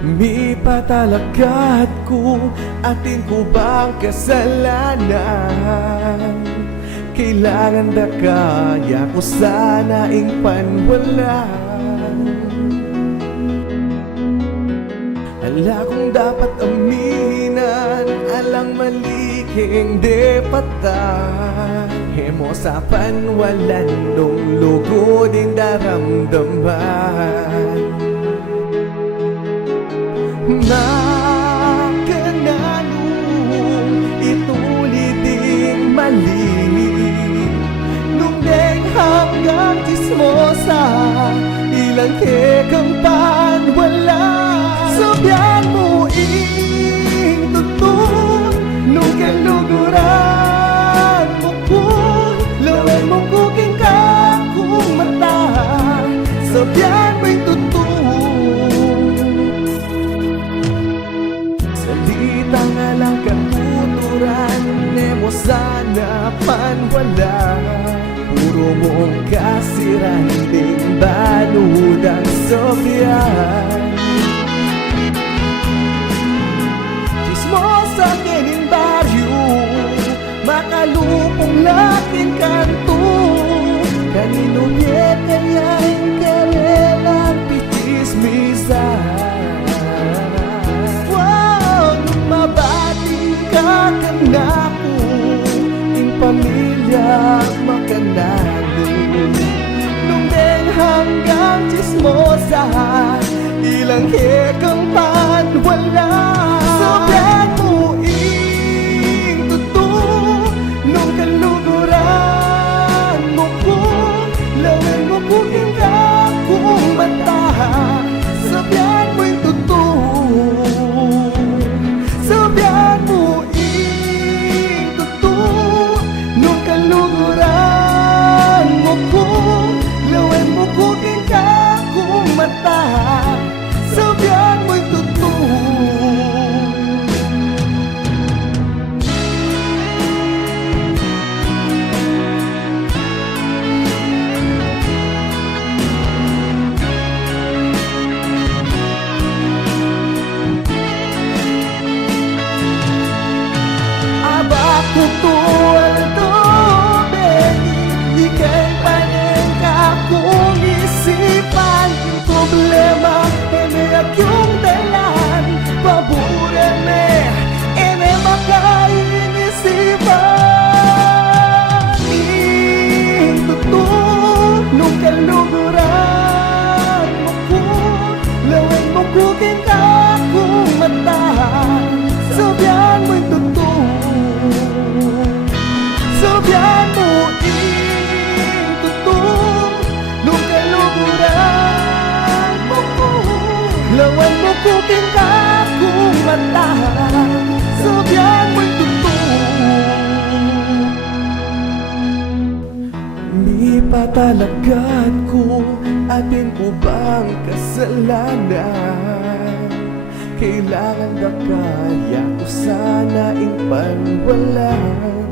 May patalagad ko, atin ko bang kasalanan? Kailangan na kaya ko sana panwalan. Ala kung dapat aminan, alang mali hindi patan. Hemo sa panwalan, nung lugo din daramdaman. Makananong ituliting mali, nung deng hanggang chismosa, ilang kekang panwala. Sabihan mo ing tutun, nung kaluguran mo ko, lawan mo kuking kakong mata. Sabihan mo ing tutun, salita nga lang katuturan, nemo sana panwala. Puro mong kasiran, ding balud ang sobyan. Chismosa kening baryo, makalupong laking kanto. Kanino biye kaya yung karelang pitismisan. Kakanako, ing pamilya makanalo. Nung deng hanggang chismosa, ilang hekang panwala. Sabihan mo ing totoo, nung kaluguran mo ko, lawan mo kuking kakong mata. Sabihan mo ing totoo, sabihan mo kuking kakong mata. Sabihan mo'y totoo. Aba kutual to, baby, ika'y paneng kakong isipan. Problema, eme akyong dalan, pabureme, eme makainisipan. Ituto, nung kaluguran mo ko, lawan mo kuking kakong mata. Sabihan mo'y totoo, sabihan mo lawan mo kuking kakong mata. Sabihan mo'y totoo. May patalagad ko, atin ko bang kasalanan? Kailangan na kaya ko sana panwalan.